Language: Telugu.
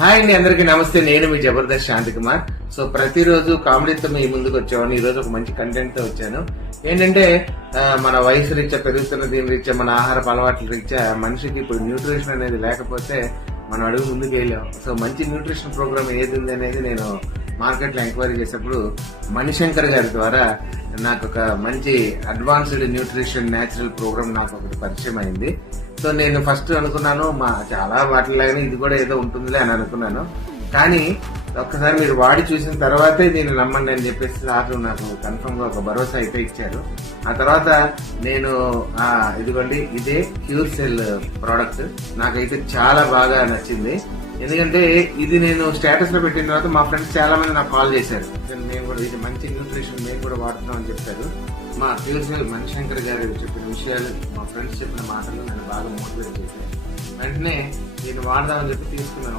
హాయ్ అండి, అందరికీ నమస్తే. నేను మీ జబర్దస్త్ శాంతి కుమార్. సో ప్రతిరోజు కామెడీతో మీ ముందుకు వచ్చేవాడిని. ఈ రోజు ఒక మంచి కంటెంట్ తో వచ్చాను. ఏంటంటే మన వయసు రీత్యా, పెరుగుతున్న దీని రీత్యా, మన ఆహారపు అలవాట్ల రీత్యా మనిషికి ఇప్పుడు న్యూట్రిషన్ అనేది లేకపోతే మనం అడుగు ముందుకు వెళ్ళాం. సో మంచి న్యూట్రిషన్ ప్రోగ్రామ్ ఏది ఉంది అనేది నేను మార్కెట్ లో ఎంక్వైరీ చేసినప్పుడు మణిశంకర్ గారి ద్వారా నాకు ఒక మంచి అడ్వాన్స్డ్ న్యూట్రిషన్ న్యాచురల్ ప్రోగ్రామ్ నాకు ఒకటి పరిచయం అయింది. సో నేను ఫస్ట్ అనుకున్నాను చాలా వాటిలాగానే ఇది కూడా ఏదో ఉంటుందిలే అని అనుకున్నాను. కానీ ఒక్కసారి మీరు వాడి చూసిన తర్వాతే దీన్ని నమ్మండి అని చెప్పేసి సార్ నాకు కన్ఫర్మ్ గా ఒక భరోసా అయితే ఇచ్చారు. ఆ తర్వాత నేను ఇదిగోండి, ఇదే క్యూర్ సెల్ ప్రోడక్ట్ నాకైతే చాలా బాగా నచ్చింది. ఎందుకంటే ఇది నేను స్టేటస్ లో పెట్టిన తర్వాత మా ఫ్రెండ్స్ చాలా మంది నాకు కాల్ చేశారు. మేము కూడా ఇది మంచి న్యూట్రిషన్ మేము కూడా వాడుతున్నాం అని చెప్పారు. మా క్యూర్ సెల్ మణిశంకర్ గారు చెప్పిన విషయాలు, మా ఫ్రెండ్స్ చెప్పిన మాటలు నన్ను బాగా మోటివేట్ చేశారు. వెంటనే నేను వాడదామని చెప్పి తీసుకున్నాను.